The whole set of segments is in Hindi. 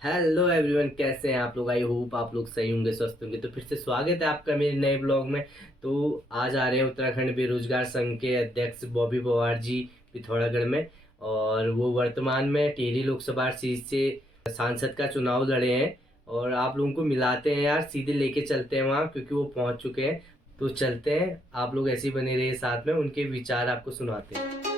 हेलो एवरीवन, कैसे हैं आप लोग। आई होप आप लोग सही होंगे, स्वस्थ होंगे। तो फिर से स्वागत है आपका मेरे नए ब्लॉग में। तो आज आ रहे हैं उत्तराखंड बेरोजगार संघ के अध्यक्ष बॉबी पवार जी पिथौरागढ़ में। और वो वर्तमान में टिहरी लोकसभा सीट से सांसद का चुनाव लड़े हैं। और आप लोगों को मिलाते हैं यार, सीधे लेके चलते हैं वहाँ, क्योंकि वो पहुँच चुके हैं। तो चलते हैं, आप लोग ऐसे ही बने रहिए साथ में, उनके विचार आपको सुनाते हैं।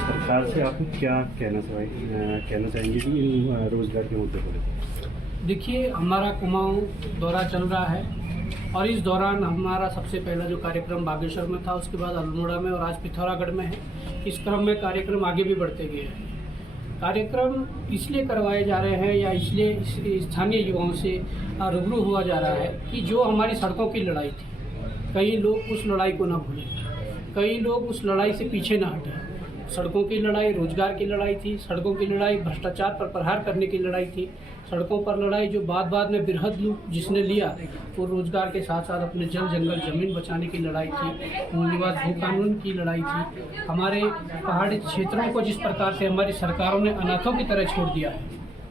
सरकार से आप क्या कहना चाहेंगे कि इन रोजगार के मुद्दे पर? देखिए, हमारा कुमाऊं दौरा चल रहा है और इस दौरान हमारा सबसे पहला जो कार्यक्रम बागेश्वर में था, उसके बाद अल्मोड़ा में और आज पिथौरागढ़ में है। इस क्रम में कार्यक्रम आगे भी बढ़ते गए हैं। कार्यक्रम इसलिए करवाए जा रहे हैं या इसलिए स्थानीय युवाओं से रूबरू हुआ जा रहा है कि जो हमारी सड़कों की लड़ाई थी, कई लोग उस लड़ाई को ना भूलें, कई लोग उस लड़ाई से पीछे ना हटें। सड़कों की लड़ाई रोजगार की लड़ाई थी, सड़कों की लड़ाई भ्रष्टाचार पर प्रहार करने की लड़ाई थी, सड़कों पर लड़ाई जो बाद में बिरहद लूट जिसने लिया वो रोजगार के साथ साथ अपने जल जंगल जमीन बचाने की लड़ाई थी, मूल निवास भू कानून की लड़ाई थी। हमारे पहाड़ी क्षेत्रों को जिस प्रकार से हमारी सरकारों ने अनाथों की तरह छोड़ दिया है,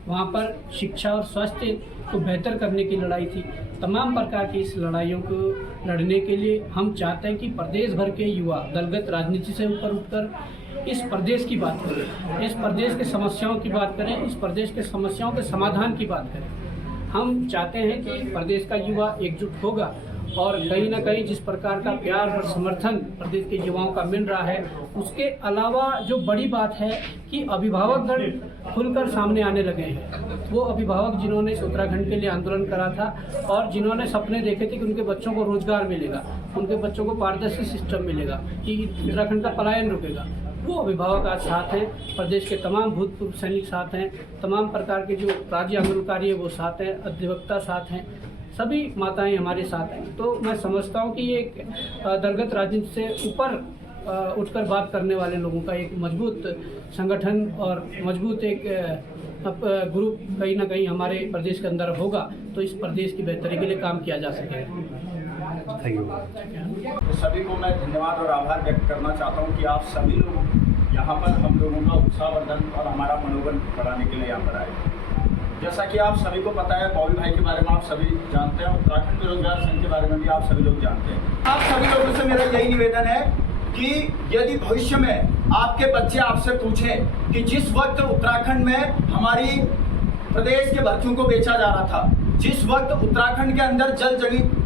वहाँ पर शिक्षा और स्वास्थ्य को बेहतर करने की लड़ाई थी। तमाम प्रकार की इस लड़ाइयों को लड़ने के लिए हम चाहते हैं कि प्रदेश भर के युवा दलगत राजनीति से ऊपर उठकर इस प्रदेश की बात करें, इस प्रदेश के समस्याओं की बात करें, इस प्रदेश के समस्याओं के समाधान की बात करें। हम चाहते हैं कि प्रदेश का युवा एकजुट होगा और कहीं ना कहीं जिस प्रकार का प्यार और समर्थन प्रदेश के युवाओं का मिल रहा है, उसके अलावा जो बड़ी बात है कि अभिभावकगण खुलकर सामने आने लगे हैं। वो अभिभावक जिन्होंने इस उत्तराखंड के लिए आंदोलन करा था और जिन्होंने सपने देखे थे कि उनके बच्चों को रोजगार मिलेगा, उनके बच्चों को पारदर्शी सिस्टम मिलेगा, कि उत्तराखंड का पलायन रुकेगा, वो अभिभावक आज साथ हैं। प्रदेश के तमाम भूतपूर्व सैनिक साथ हैं, तमाम प्रकार के जो राज्य आंदोलनकारी है वो साथ हैं, अधिवक्ता साथ हैं, सभी माताएं हमारे साथ हैं। तो मैं समझता हूँ कि ये एक दलगत राजनीति से ऊपर उठकर बात करने वाले लोगों का एक मजबूत संगठन और मजबूत एक ग्रुप कहीं ना कहीं हमारे प्रदेश के अंदर होगा, तो इस प्रदेश की बेहतरी के लिए काम किया जा सकेगा। Thank you. तो सभी को मैं धन्यवाद और आभार व्यक्त करना चाहता हूं कि आप सभी लोग यहाँ पर हम लोगों का उत्साहवर्धन और हमारा मनोबल बढ़ाने के लिए यहाँ पर आए। जैसा कि आप सभी को पता है, बॉबी भाई के बारे में आप सभी जानते हैं, उत्तराखंड बेरोजगार संघ के बारे में भी आप सभी लोग जानते हैं। आप सभी लोगों से मेरा यही निवेदन है कि यदि भविष्य में आपके बच्चे आपसे पूछें कि जिस वक्त उत्तराखंड में हमारी प्रदेश के भर्तियों को बेचा जा रहा था, जिस वक्त उत्तराखंड के अंदर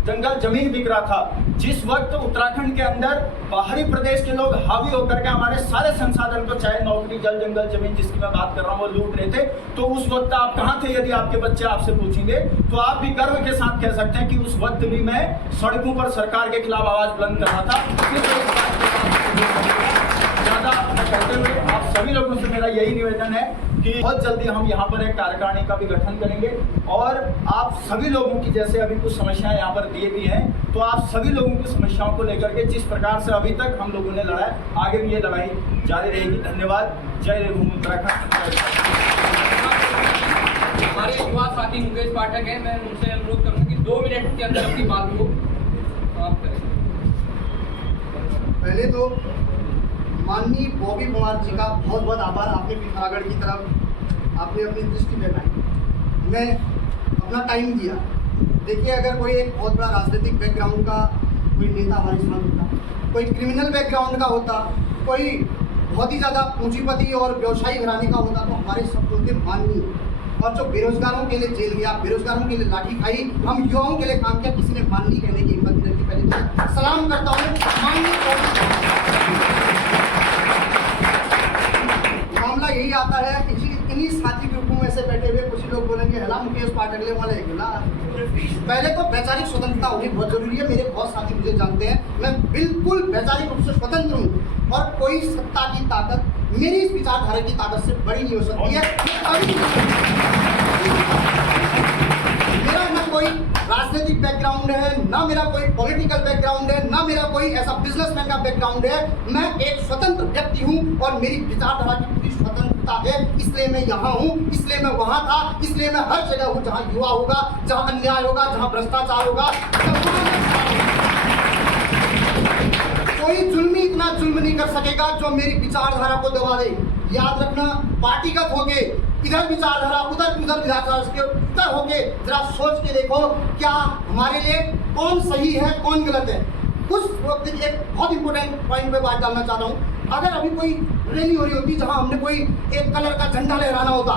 जंगल जमीन बिक रहा था, जिस वक्त उत्तराखंड के अंदर बाहरी प्रदेश के लोग हावी होकर के हमारे सारे संसाधन को, चाहे नौकरी, जल जंगल जमीन जिसकी मैं बात कर रहा हूँ, वो लूट रहे थे, तो उस वक्त आप कहाँ थे? यदि आपके बच्चे आपसे पूछेंगे तो आप भी गर्व के साथ कह सकते हैं कि उस वक्त भी मैं सड़कों पर सरकार के खिलाफ आवाज बुलंद कर रहा था। ज्यादा कहते हुए आप सभी लोगों से मेरा यही निवेदन है कि बहुत जल्दी हम यहाँ पर एक कार्यकारिणी का भी गठन करेंगे और आप सभी लोगों की, जैसे अभी कुछ समस्याएं यहाँ पर दिए भी हैं, तो आप सभी लोगों की समस्याओं को लेकर के जिस प्रकार से अभी तक हम लोगों ने लड़ा है, आगे भी ये लड़ाई जारी रहेगी। धन्यवाद। जय देवभूमि उत्तराखंड। हमारे युवा साथी मुकेश पाठक हैं, मैं उनसे अनुरोध करूँगा कि 2 मिनट के अंदर अपनी बात को समाप्त करें। पहले तो माननीय बॉबी पवार जी का बहुत बहुत आभार। आपने पिथौरागढ़ की तरफ आपने अपनी दृष्टि बनाई, मैं अपना टाइम दिया। देखिए, अगर कोई एक बहुत बड़ा राजनीतिक बैकग्राउंड का कोई नेता हमारे साथ होता, कोई क्रिमिनल बैकग्राउंड का होता, कोई बहुत ही ज़्यादा पूंजीपति और व्यवसायी घराने का होता, तो हमारे सब होते माननीय। और जो बेरोजगारों के लिए जेल गया, बेरोजगारों के लिए लाठी खाई, हम युवाओं के लिए काम किया, किसी ने माननीय कहने की हिम्मत नहीं रखी। पहले तो सलाम करता हूँ माननीय। मामला यही आता है कि इन्हीं साथी ग्रुपों में से बैठे हुए कुछ लोग बोलेंगे हला मुकेश पाठक वाले गिला। पहले तो वैचारिक स्वतंत्रता होनी बहुत जरूरी है। मेरे बहुत साथी मुझे जानते हैं, मैं बिल्कुल वैचारिक रूप से स्वतंत्र हूँ और कोई सत्ता की ताकत मेरी इस विचारधारा की ताकत से बड़ी नहीं हो सकती है। मेरा न कोई राजनीतिक बैकग्राउंड है, ना मेरा कोई पॉलिटिकल बैकग्राउंड है, ना मेरा कोई ऐसा बिजनेसमैन का बैकग्राउंड है। मैं एक स्वतंत्र व्यक्ति हूँ और मेरी विचारधारा की पूरी स्वतंत्र दिखता है, इसलिए मैं यहाँ हूँ, इसलिए मैं वहाँ था, इसलिए मैं हर जगह हूँ जहाँ युवा होगा, जहाँ अन्याय होगा, जहाँ भ्रष्टाचार होगा। कोई जुल्मी इतना जुल्म नहीं कर सकेगा जो मेरी विचारधारा को दबा दे। याद रखना, पार्टीगत होके इधर विचारधारा उधर विचारधारा होके जरा सोच के देखो क्या हमारे लिए कौन सही है कौन गलत है। उस वक्त एक बहुत इंपॉर्टेंट पॉइंट पे बात डालना चाहता हूँ। अगर अभी कोई रैली हो रही होती जहां हमने कोई एक कलर का झंडा लहराना होता,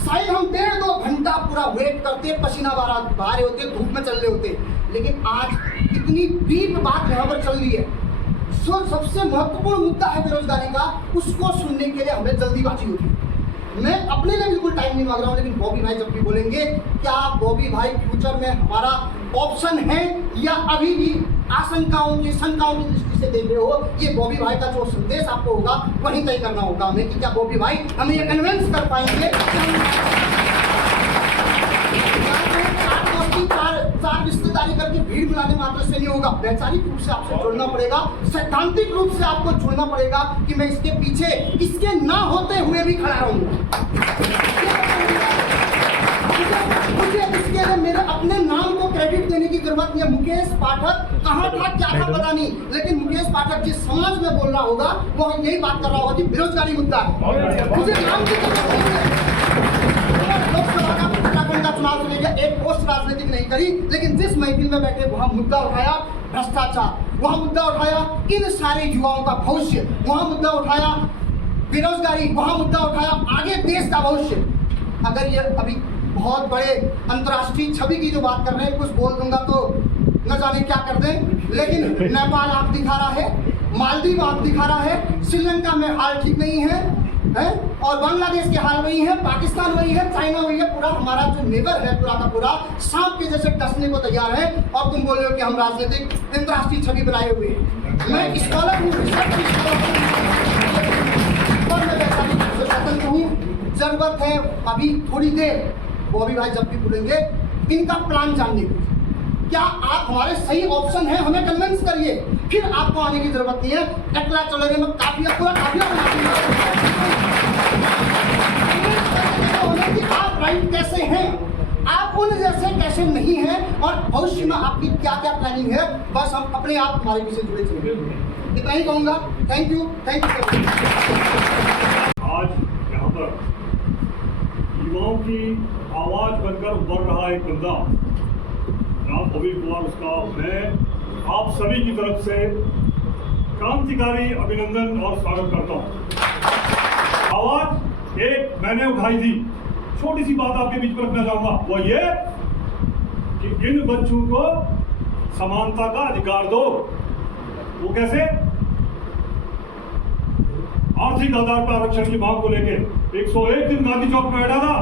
शायद हम 1.5-2 घंटा पूरा वेट करते, पसीना बहा रहे होते, धूप में चल रहे होते। लेकिन आज इतनी डीप बात यहाँ पर चल रही है, जो सबसे महत्वपूर्ण मुद्दा है बेरोजगारी का, उसको सुनने के लिए हमें जल्दीबाजी होती है। मैं अपने लिए बिल्कुल टाइम नहीं मांग रहा हूँ, लेकिन बॉबी भाई जब भी बोलेंगे, क्या बॉबी भाई फ्यूचर में हमारा ऑप्शन है या अभी भी आशंकाओं की शंकाओं की दृष्टि से देख रहे हो, ये बॉबी भाई का जो संदेश आपको होगा वही तय करना होगा हमें कि क्या बॉबी भाई हमें ये कन्विंस कर पाएंगे चार रिश्तेदारी करके भीड़ मिलाने मात्र से नहीं होगा। वैचारिक रूप से आपसे जुड़ना पड़ेगा, सैद्धांतिक रूप से आपको जुड़ना पड़ेगा कि मैं इसके पीछे इसके ना होते हुए भी खड़ा रहूंगा। मुझे इसके लिए मेरे अपने नाम को क्रेडिट देने की जरूरत नहीं है। मुकेश पाठक कहाँ था क्या था पता नहीं, लेकिन मुकेश पाठक जिस समाज में बोल रहा होगा वो यही बात कर रहा होगा कि बेरोजगारी मुद्दा है। मुझे नाम की जरूरत नहीं है। लोकसभा का उत्तराखंड का चुनाव से लेकर एक पोस्ट राजनीतिक नहीं करी, लेकिन जिस महफिल में बैठे वहां मुद्दा उठाया भ्रष्टाचार, वहां मुद्दा उठाया इन सारे युवाओं का भविष्य, वहां मुद्दा उठाया बेरोजगारी, वहां मुद्दा उठाया आगे देश का भविष्य। अगर ये अभी बहुत बड़े अंतर्राष्ट्रीय छवि की जो बात कर रहे हैं, कुछ बोल दूंगा तो न जाने क्या कर दें, लेकिन नेपाल आप दिखा रहा है, मालदीव आप दिखा रहा है, श्रीलंका में हाल ठीक नहीं है, और बांग्लादेश के हाल वही है, पाकिस्तान वही है, चाइना वही है। पूरा हमारा जो नेबर है पूरा का पूरा सांप के जैसे डसने को तैयार है, और तुम बोल रहे हो कि हम राजनीतिक अंतर्राष्ट्रीय छवि बनाए हुए हैं। मैं स्कॉलर हूँ, और मैं स्वतंत्र हूँ। जरूरत है अभी थोड़ी देर बॉबी भाई जब भी बोलेंगे इनका प्लान जानने की, क्या आप हमारे सही ऑप्शन है, हमें कन्विंस करिए, फिर आपको आने की जरूरत नहीं है। एकला चले में काफिया पूरा काफिया आप राइट कैसे हैं, आप उन जैसे कैसे नहीं हैं, और भविष्य में आपकी क्या क्या प्लानिंग है, बस हम अपने आप हमारे पीछे जुड़े चलेंगे। इतना ही कहूँगा। Thank you. आज यहाँ पर युवाओं की आवाज बनकर उभर रहा एक बंदा नाम बॉबी पवार, उसका मैं आप सभी की तरफ से क्रांतिकारी अभिनंदन और स्वागत करता हूँ। आवाज एक मैंने उठाई थी, छोटी सी बात आपके बीच में रखना चाहूंगा, वो ये कि इन बच्चों को समानता का अधिकार दो। वो कैसे? आर्थिक आधार पर आरक्षण की मांग को लेके 101 दिन गांधी चौक में बैठा था।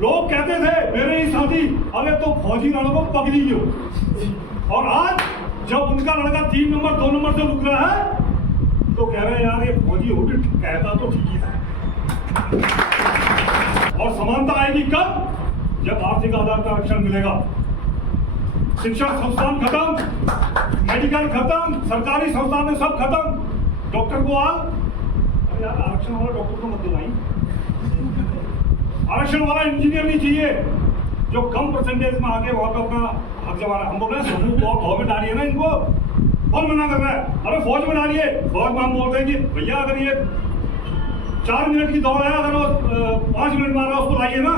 लोग कहते थे मेरे ही साथी, अरे तो फौजी लड़कों को पकड़ी लो, और आज जब उनका लड़का 3 नंबर 2 नंबर से रुक रहा है तो कह रहे हैं यार ये फौजी हो कहता तो ठीक ही था। और समानता आएगी कब? जब आर्थिक आधार पर आरक्षण मिलेगा। शिक्षा संस्थान खत्म, मेडिकल खत्म, सरकारी संस्थान में सब खत्म। डॉक्टर को अरे यार आरक्षण वाला डॉक्टर को मत दो भाई, आरक्षण वाला इंजीनियर नहीं चाहिए जो कम परसेंटेज में आके वहां पे अपना हक जमा रहा है। हम बोल रहे हैं फौज में डालिए ना इनको, कौन मना कर रहा है? अरे फौज में डालिए। फौज में हम बोलते हैं कि भैया अगर ये 4 मिनट की दौड़ है, अगर वो 5 मिनट मार रहा है उसको लाइए ना,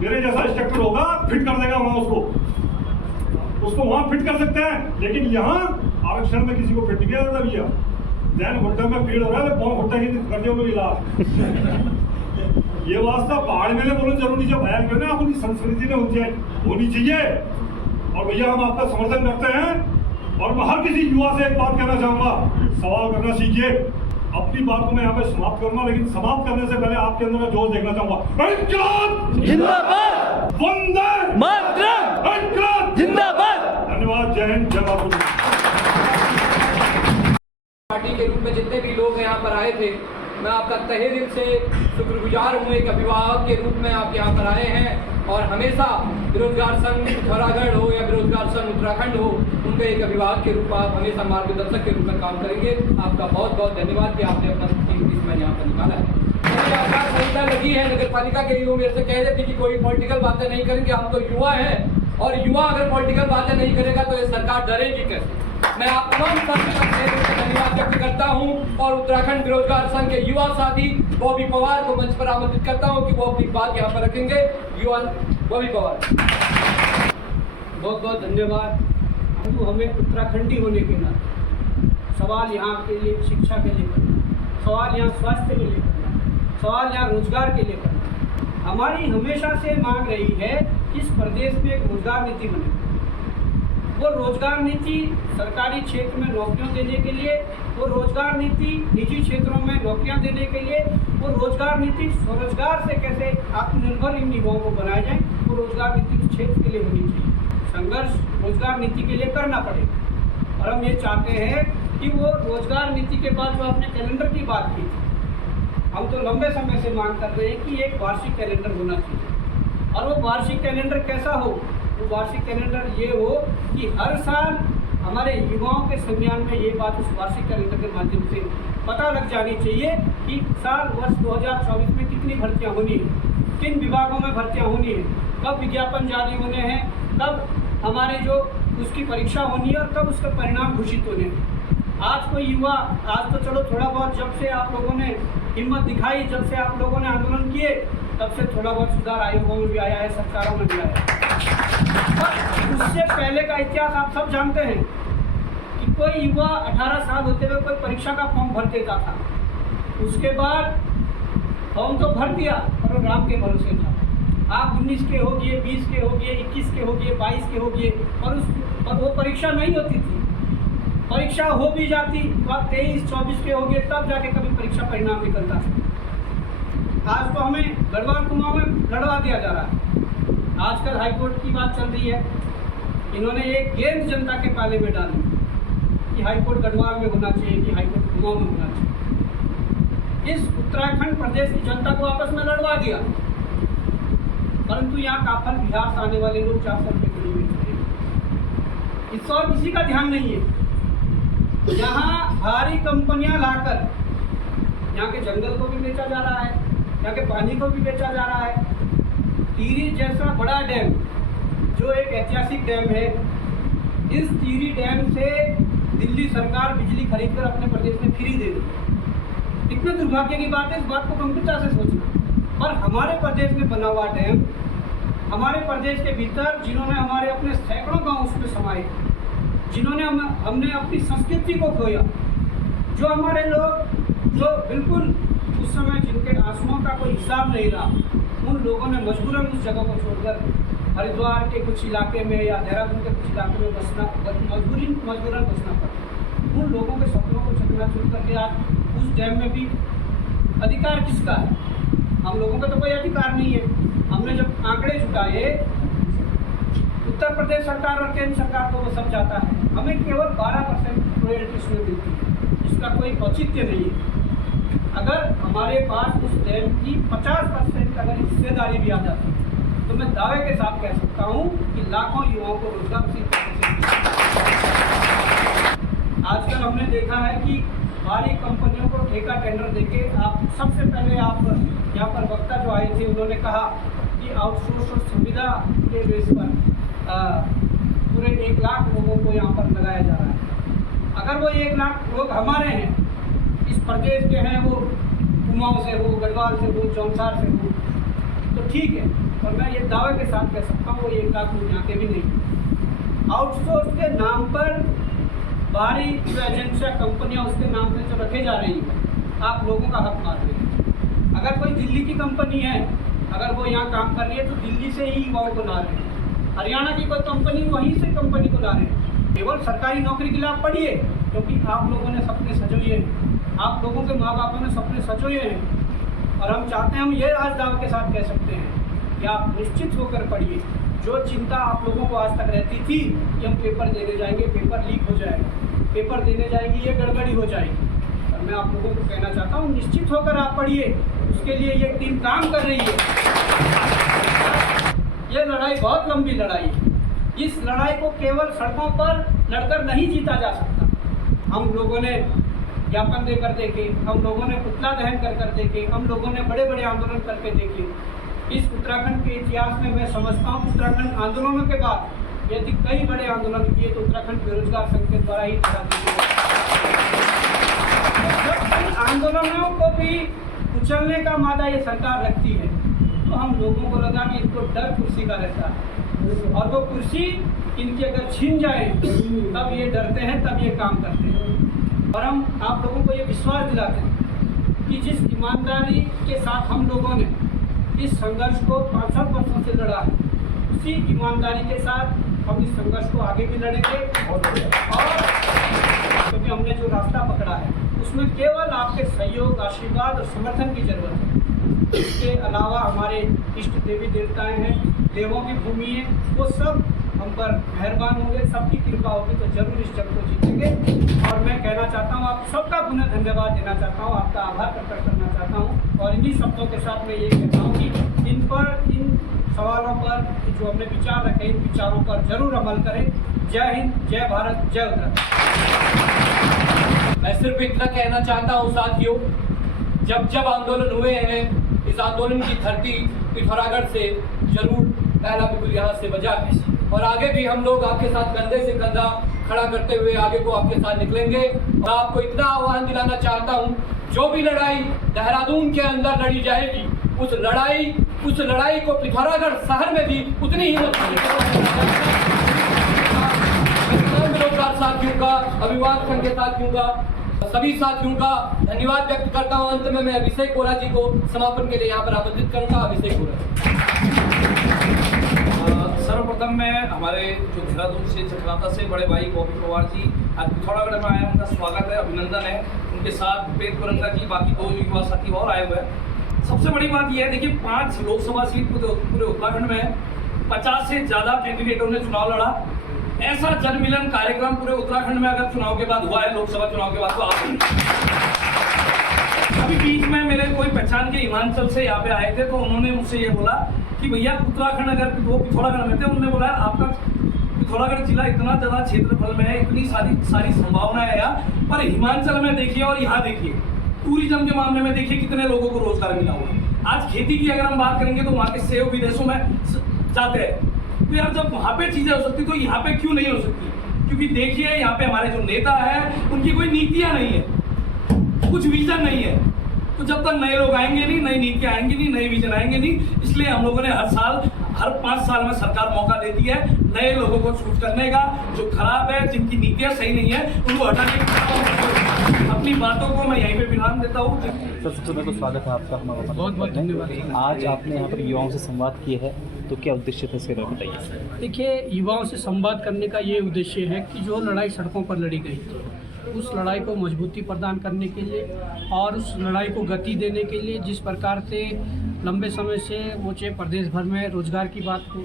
मेरे जैसा इंस्ट्रक्टर होगा फिट कर देगा वहां, उसको वहां फिट कर सकते हैं। लेकिन यहाँ आरक्षण में किसी को फिट किया जाता भैया, जैन घुट्टे में पीड़ हो रहा है, पाँव घुट्टे की कर दिया इलाज। ये वास्ता पहाड़ में बोलना जरूरी है, बयान करना अपनी संस्कृति में होनी चाहिए। और भैया हम आपका समर्थन करते हैं, और मैं हर किसी युवा से एक बात कहना चाहूंगा, सवाल करना सीखिए। अपनी बात को मैं यहाँ पे समाप्त करूंगा, लेकिन समाप्त करने से पहले आपके अंदर का जोश देखना चाहूंगा। जिंदाबाद, वंदे मातरम, जिंदाबाद। धन्यवाद, जय हिंद, जय मातृ। पार्टी के रूप में जितने भी लोग यहाँ पर आए थे, मैं आपका तहे दिल से शुक्रगुजार हूँ। एक अभिभावक के रूप में आप यहाँ पर आए हैं, और हमेशा बेरोजगार संघ पिथौरागढ़ हो या बेरोजगार संघ उत्तराखंड हो, उनके एक अभिभावक के रूप में आप हमेशा मार्गदर्शक के रूप में काम करेंगे। आपका बहुत बहुत धन्यवाद कि आपने अपना कीमती समय यहाँ पर निकाला है। घंटा लगी है नगर पालिका के लिए, मेरे से कह रहे थे कि कोई पॉलिटिकल बातें नहीं करेंगे, हम तो युवा हैं और युवा अगर पॉलिटिकल बातें नहीं करेगा तो ये सरकार डरेगी कैसे। मैं आप तमाम साथियों का धन्यवाद व्यक्त करता हूं और उत्तराखंड बेरोजगार संघ के युवा साथी बॉबी पवार को मंच पर आमंत्रित करता हूं कि वो अपनी बात यहाँ पर रखेंगे। युवा बॉबी पवार। बहुत बहुत धन्यवाद। तो हमें उत्तराखंडी होने के नाते सवाल यहाँ के लिए शिक्षा के लिए करना, सवाल यहाँ स्वास्थ्य के लिए करना, सवाल यहाँ रोजगार के लिए करना। हमारी हमेशा से मांग रही है कि इस प्रदेश में एक रोजगार नीति बने। वो रोजगार नीति सरकारी क्षेत्र में नौकरियां देने के लिए, वो रोजगार नीति निजी क्षेत्रों में नौकरियां देने के लिए, वो रोजगार नीति स्वरोजगार से कैसे आत्मनिर्भर इन युवाओं को बनाया जाए, वो रोजगार नीति उस क्षेत्र के लिए होनी चाहिए। संघर्ष रोजगार नीति के लिए करना पड़ेगा और हम ये चाहते हैं कि वो रोजगार नीति के बाद जो आपने कैलेंडर की बात की थी, हम तो लंबे समय से मांग कर रहे हैं कि एक वार्षिक कैलेंडर होना चाहिए। और वो वार्षिक कैलेंडर कैसा हो? वो वार्षिक कैलेंडर ये हो कि हर साल हमारे युवाओं के संज्ञान में ये बात उस वार्षिक कैलेंडर के माध्यम से पता लग जानी चाहिए कि साल वर्ष 2024 में कितनी भर्तियां होनी है, किन विभागों में भर्तियां होनी है, कब विज्ञापन जारी होने हैं, कब हमारे जो उसकी परीक्षा होनी है और कब उसके परिणाम घोषित होने हैं। आज कोई युवा, आज तो चलो थोड़ा बहुत जब से आप लोगों ने हिम्मत दिखाई, जब से आप लोगों ने आंदोलन किए, तब से थोड़ा बहुत सुधार आयोगों में भी आया है, सरकारों में भी आया है। उससे पहले का इतिहास आप सब जानते हैं कि कोई युवा 18 साल होते हुए कोई परीक्षा का फॉर्म भर देता था, उसके बाद फॉर्म तो भर दिया और राम के भरोसे था। आप 19 के हो गए, 20 के हो गए, 21 के हो गए, 22 के हो गए और वो परीक्षा नहीं होती थी। परीक्षा हो भी जाती तो आप 23-24 के हो गए, तब जाके कभी परीक्षा परिणाम निकलता था। आज तो हमें गढ़वाल कुमाऊं में लड़वा दिया जा रहा है। आजकल हाईकोर्ट की बात चल रही है, इन्होंने एक गेंद जनता के पाले में डाली कि हाईकोर्ट गढ़वाल में होना चाहिए, कि हाईकोर्ट कुमाऊं में होना चाहिए। इस उत्तराखंड प्रदेश की जनता को आपस में लड़वा दिया, परंतु यहाँ काफल बिहार से आने वाले लोग 400 रुपये किलो में चुके हैं। इस और किसी का ध्यान नहीं है। यहाँ भारी कंपनियां लाकर यहाँ के जंगल को भी बेचा जा रहा है, यहाँ के पानी को भी बेचा जा रहा है। टिहरी जैसा बड़ा डैम जो एक ऐतिहासिक डैम है, इस टिहरी डैम से दिल्ली सरकार बिजली खरीदकर अपने प्रदेश में फ्री दे रही। इतने दुर्भाग्य की बात है, इस बात को गंभीरता से सोचना। पर हमारे प्रदेश में बना हुआ डैम, हमारे प्रदेश के भीतर जिन्होंने हमारे अपने सैकड़ों गाँव उसमें समाये, जिन्होंने हमने अपनी संस्कृति को खोया, जो हमारे लोग जो बिल्कुल उस समय जिनके आंसुओं का कोई हिसाब नहीं रहा, उन लोगों ने मजबूरन उस जगह को छोड़कर हरिद्वार के कुछ इलाके में या देहरादून के कुछ इलाके में मजबूरन बसना पड़ा। उन लोगों के सपनों को चकनाचूर करके आज उस डैम में भी अधिकार किसका है? हम लोगों का तो कोई अधिकार नहीं है। हमने जब आंकड़े जुटाए, उत्तर प्रदेश सरकार और केंद्र सरकार को वो सब जाता है, हमें केवल 12% रॉयल्टी उसमें मिलती है, जिसका कोई औचित्य नहीं है। अगर हमारे पास उस डैम की 50% अगर हिस्सेदारी भी आ जाती तो मैं दावे के साथ कह सकता हूँ कि लाखों युवाओं को रोजगार उसी आजकल हमने देखा है कि भारी कंपनियों को ठेका टेंडर देके आप सबसे पहले आप यहाँ पर वक्ता जो आए थे उन्होंने कहा कि आउटसोर्स और सुविधा के बेस पर पूरे 1 लाख लोगों को यहाँ पर लगाया जा रहा है। अगर वो 1 लाख लोग हमारे हैं, इस प्रदेश के हैं, वो कुमाऊं से हो, गढ़वाल से हो, चौंसार से हो, तो ठीक है। और मैं ये दावे के साथ कह सकता हूँ वो 1 लाख लोग यहाँ के भी नहीं। आउटसोर्स के नाम पर बाहरी जो एजेंसियाँ कंपनियाँ उसके नाम पे जो रखे जा रही हैं, आप लोगों का हक मार रहे हैं। अगर कोई दिल्ली की कंपनी है, अगर वो यहाँ काम कर रही है तो दिल्ली से ही युवाओं को ला रहे हैं। हरियाणा की कोई कंपनी, वहीं से कंपनी को ला रहे हैं। केवल सरकारी नौकरी के लिए आप पढ़िए, क्योंकि आप लोगों ने सपने सजोए हैं, आप लोगों के माँ बापों ने सपने सजोए हैं। और हम चाहते हैं, हम ये आज दावे के साथ कह सकते हैं कि आप निश्चित होकर पढ़िए। जो चिंता आप लोगों को आज तक रहती थी कि हम पेपर देने जाएंगे, पेपर लीक हो जाएगा, पेपर देने जाएंगी, ये गड़बड़ी हो जाएगी, और मैं आप लोगों को कहना चाहता हूँ निश्चित होकर आप पढ़िए। उसके लिए ये टीम काम कर रही है। ये लड़ाई बहुत लंबी लड़ाई है। इस लड़ाई को केवल सड़कों पर लड़कर नहीं जीता जा सकता। हम लोगों ने ज्ञापन देकर देखे, हम लोगों ने पुतला दहन कर देखे, हम लोगों ने बड़े बड़े आंदोलन करके देखे। इस उत्तराखंड के इतिहास में मैं समझता हूँ उत्तराखंड आंदोलनों के बाद यदि कई बड़े आंदोलन किए तो उत्तराखंड बेरोजगार संघ के द्वारा ही करा दिए। आंदोलनों को भी कुचलने का मादा ये सरकार रखती है, तो हम लोगों को लगा कि इनको डर कुर्सी का रहता है, और वो कुर्सी इनकी अगर छीन जाए तब ये डरते हैं, तब ये काम करते हैं। और हम आप लोगों को ये विश्वास दिलाते हैं कि जिस ईमानदारी के साथ हम लोगों ने इस संघर्ष को 5-7 वर्षों से लड़ा है, उसी ईमानदारी के साथ हम इस संघर्ष को आगे भी लड़ेंगे। और क्योंकि हमने जो रास्ता पकड़ा है उसमें केवल आपके सहयोग, आशीर्वाद और समर्थन की जरूरत है। इसके अलावा हमारे इष्ट देवी देवताएं हैं, देवों की भूमि है, वो सब हम पर मेहरबान होंगे, सबकी कृपा होगी तो जरूर इस जंग को जीतेंगे। और मैं कहना चाहता हूँ, आप सबका पुनः धन्यवाद देना चाहता हूँ, आपका आभार प्रकट करना चाहता हूँ। और इन्हीं शब्दों के साथ मैं ये कहता हूँ कि इन सवालों पर जो हमने विचार रखे, इन विचारों पर जरूर अमल करें। जय हिंद, जय भारत, जय उत्तराखंड। मैं सिर्फ इतना कहना चाहता हूँ साथियों, जब आंदोलन हुए हैं, इस आंदोलन की धरती पिथौरागढ़ से जरूर पहला बिल्कुल यहाँ से बजा है, और आगे भी हम लोग आपके साथ कंधे से कंधा खड़ा करते हुए आगे को आपके साथ निकलेंगे। और आपको इतना आह्वान दिलाना चाहता हूँ, जो भी लड़ाई देहरादून के अंदर लड़ी जाएगी, उस लड़ाई को पिथौरागढ़ शहर में भी उतनी हिम्मत बेरोजगार साथियों का, अभिभावक संघ के साथियों का, सभी साथियों का धन्यवाद व्यक्त करता हूँ। अंत में मैं अभिषेक कोरा जी को समापन के लिए यहाँ पर आमंत्रित करूँगा। अभिषेक कोरा। सर्वप्रथम मैं हमारे जो देहरादून से चक्राता से बड़े भाई बॉबी पवार जी आज पिथौरागढ़ में आए हैं, उनका स्वागत है, अभिनंदन है। उनके साथ पेट कुरंगा जी, बाकी 2 युवा साथी और आए हुए हैं। सबसे बड़ी बात यह है, देखिए 5 लोकसभा सीट पूरे उत्तराखंड में 50 से ज़्यादा कैंडिडेटों ने चुनाव लड़ा। ऐसा जनमिलन कार्यक्रम पूरे उत्तराखंड में अगर चुनाव के बाद हुआ है, लोकसभा चुनाव के बाद, तो आप अभी बीच में मेरे कोई पहचान के हिमाचल से यहाँ पे आए थे, तो उन्होंने मुझसे ये बोला कि भैया उत्तराखंड, अगर वो पिथौरागढ़ में थे, उन्होंने बोला आपका पिथौरागढ़ जिला इतना ज़्यादा क्षेत्रफल में है, इतनी सारी संभावनाएं है यहाँ, पर हिमाचल में देखिए और यहाँ देखिए, टूरिज्म के मामले में देखिए कितने लोगों को रोजगार मिला हुआ। आज खेती की अगर हम बात करेंगे तो वहाँ के सेब विदेशों में जाते हैं, तो यार जब वहाँ पे चीज़ें हो सकती तो यहाँ पे क्यों नहीं हो सकती? क्योंकि देखिए यहाँ पे हमारे जो नेता है उनकी कोई नीतियाँ नहीं है, कुछ विजन नहीं है। तो जब तक नए लोग आएंगे नहीं, नई नीतियाँ आएंगी नहीं, नए विजन आएंगे नहीं, इसलिए हम लोगों ने हर 5 साल में सरकार मौका देती है नए लोगों को शूट करने का। जो खराब है, जिनकी नीतियाँ सही नहीं है, उनको हटाने की अपनी बातों को मैं यहीं पे विराम देता हूँ। सर, सबसे पहले तो स्वागत है आपका हमारा। बहुत बहुत धन्यवाद। आज आपने यहाँ पर युवाओं से संवाद किया है, तो क्या उद्देश्य था इसके बारे में बताइए। देखिए, युवाओं से संवाद करने का ये उद्देश्य है कि जो लड़ाई सड़कों पर लड़ी गई थी, उस लड़ाई को मजबूती प्रदान करने के लिए और उस लड़ाई को गति देने के लिए, जिस प्रकार से लंबे समय से वो चाहे प्रदेश भर में रोजगार की बात हो,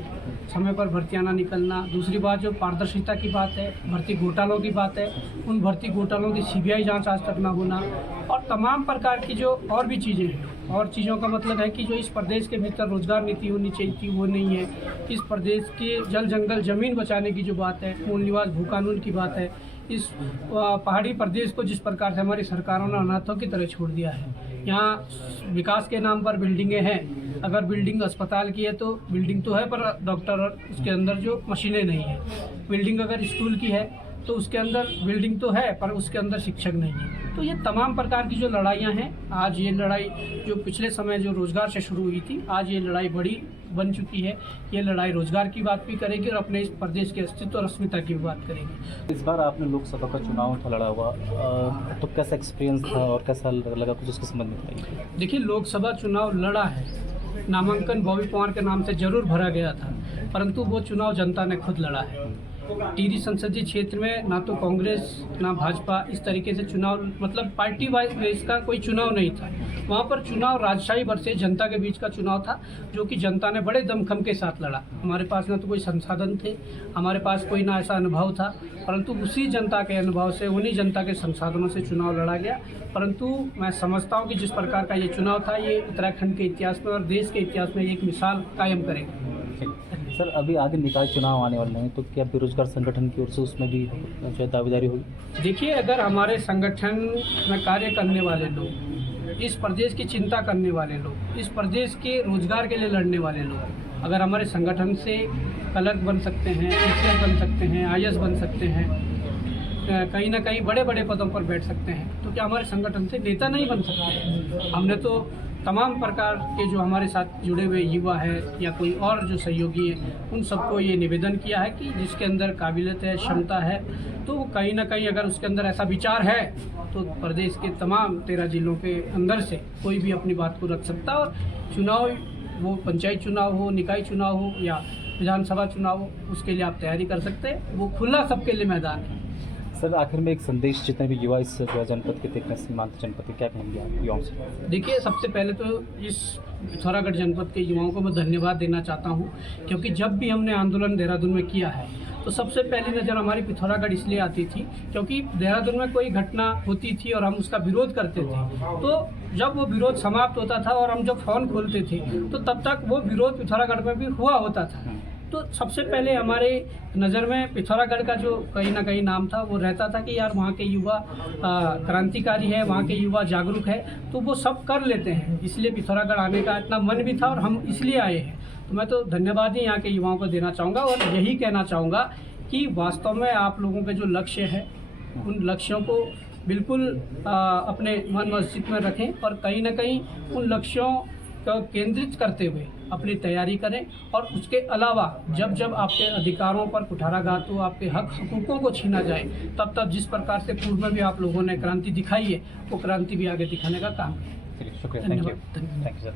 समय पर भर्तियाँ ना निकलना, दूसरी बात जो पारदर्शिता की बात है, भर्ती घोटालों की बात है, उन भर्ती घोटालों की CBI जांच आज तक ना होना, और तमाम प्रकार की जो और भी चीज़ें हैं, और चीज़ों का मतलब है कि जो इस प्रदेश के भीतर रोजगार नीति होनी चाहिए थी वो नहीं है। इस प्रदेश के जल जंगल ज़मीन बचाने की जो बात है, मूल निवास भू कानून की बात है, इस पहाड़ी प्रदेश को जिस प्रकार से हमारी सरकारों ने अनाथों की तरह छोड़ दिया है। यहाँ विकास के नाम पर बिल्डिंगें हैं, अगर बिल्डिंग अस्पताल की है तो बिल्डिंग तो है पर डॉक्टर उसके अंदर जो मशीनें नहीं है। बिल्डिंग अगर स्कूल की है तो उसके अंदर बिल्डिंग तो है पर उसके अंदर शिक्षक नहीं है। तो ये तमाम प्रकार की जो लड़ाइयाँ हैं, आज ये लड़ाई जो पिछले समय जो रोज़गार से शुरू हुई थी, आज ये लड़ाई बड़ी बन चुकी है। ये लड़ाई रोज़गार की बात भी करेगी और अपने इस प्रदेश के अस्तित्व और अस्मिता की भी बात करेगी। इस बार आपने लोकसभा का चुनाव था लड़ा हुआ, तो कैसा एक्सपीरियंस था और कैसा लगा, कुछ उसके संबंध में बताइए। देखिए, लोकसभा चुनाव लड़ा है, नामांकन बॉबी पवार के नाम से जरूर भरा गया था, परंतु वो चुनाव जनता ने खुद लड़ा है। टिहरी संसदीय क्षेत्र में ना तो कांग्रेस ना भाजपा इस तरीके से चुनाव, मतलब पार्टी वाइज का कोई चुनाव नहीं था। वहाँ पर चुनाव राजशाही वर्सेस जनता के बीच का चुनाव था, जो कि जनता ने बड़े दमखम के साथ लड़ा। हमारे पास ना तो कोई संसाधन थे, हमारे पास कोई ना ऐसा अनुभव था, परंतु उसी जनता के अनुभव से, उन्हीं जनता के संसाधनों से चुनाव लड़ा गया। परंतु मैं समझता हूँ कि जिस प्रकार का ये चुनाव था, ये उत्तराखंड के इतिहास में और देश के इतिहास में एक मिसाल कायम करेगा। सर, सर अभी आगे निकाय चुनाव आने वाले हैं, तो क्या बेरोजगार संगठन की ओर से उसमें भी जो दावेदारी होगी? देखिए, अगर हमारे संगठन में कार्य करने वाले लोग, इस प्रदेश की चिंता करने वाले लोग, इस प्रदेश के रोजगार के लिए लड़ने वाले लोग अगर हमारे संगठन से कलर्क बन सकते हैं, टीचर बन सकते हैं, IAS बन सकते हैं, कहीं ना कहीं बड़े बड़े पदों पर बैठ सकते हैं, तो क्या हमारे संगठन से नेता नहीं बन सकते? हमने तो तमाम प्रकार के जो हमारे साथ जुड़े हुए युवा है या कोई और जो सहयोगी है, उन सबको ये निवेदन किया है कि जिसके अंदर काबिलियत है, क्षमता है, तो कहीं ना कहीं अगर उसके अंदर ऐसा विचार है तो प्रदेश के तमाम 13 जिलों के अंदर से कोई भी अपनी बात को रख सकता है। और चुनाव, वो पंचायत चुनाव हो, निकाय चुनाव हो या विधानसभा चुनाव हो, उसके लिए आप तैयारी कर सकते हैं। वो खुला सबके लिए मैदान है। सर आखिर में एक संदेश, जितने भी युवा इस जनपद के देखने सीमांत जनपद के, क्या कहेंगे आप युवाओं से? देखिए, सबसे पहले तो इस पिथौरागढ़ जनपद के युवाओं को मैं धन्यवाद देना चाहता हूं, क्योंकि जब भी हमने आंदोलन देहरादून में किया है तो सबसे पहली नज़र हमारी पिथौरागढ़ इसलिए आती थी क्योंकि देहरादून में कोई घटना होती थी और हम उसका विरोध करते थे, तो जब वो विरोध समाप्त होता था और हम जब फ़ोन खोलते थे तो तब तक वो विरोध पिथौरागढ़ में भी हुआ होता था। तो सबसे पहले हमारे नज़र में पिथौरागढ़ का जो कहीं ना कहीं नाम था वो रहता था कि यार वहाँ के युवा क्रांतिकारी है, वहाँ के युवा जागरूक है, तो वो सब कर लेते हैं, इसलिए पिथौरागढ़ आने का इतना मन भी था और हम इसलिए आए हैं। तो मैं तो धन्यवाद ही यहाँ के युवाओं को देना चाहूँगा और यही कहना चाहूँगा कि वास्तव में आप लोगों के जो लक्ष्य है उन लक्ष्यों को बिल्कुल अपने मन मस्जिद में रखें और कहीं ना कहीं उन लक्ष्यों को केंद्रित करते हुए अपनी तैयारी करें। और उसके अलावा जब जब आपके अधिकारों पर कुठाराघात हो, आपके हकूक़ों को छीना जाए, तब तब जिस प्रकार से पूर्व में भी आप लोगों ने क्रांति दिखाई है, वो क्रांति भी आगे दिखाने का काम है। शुक्रिया, थैंक यू सर।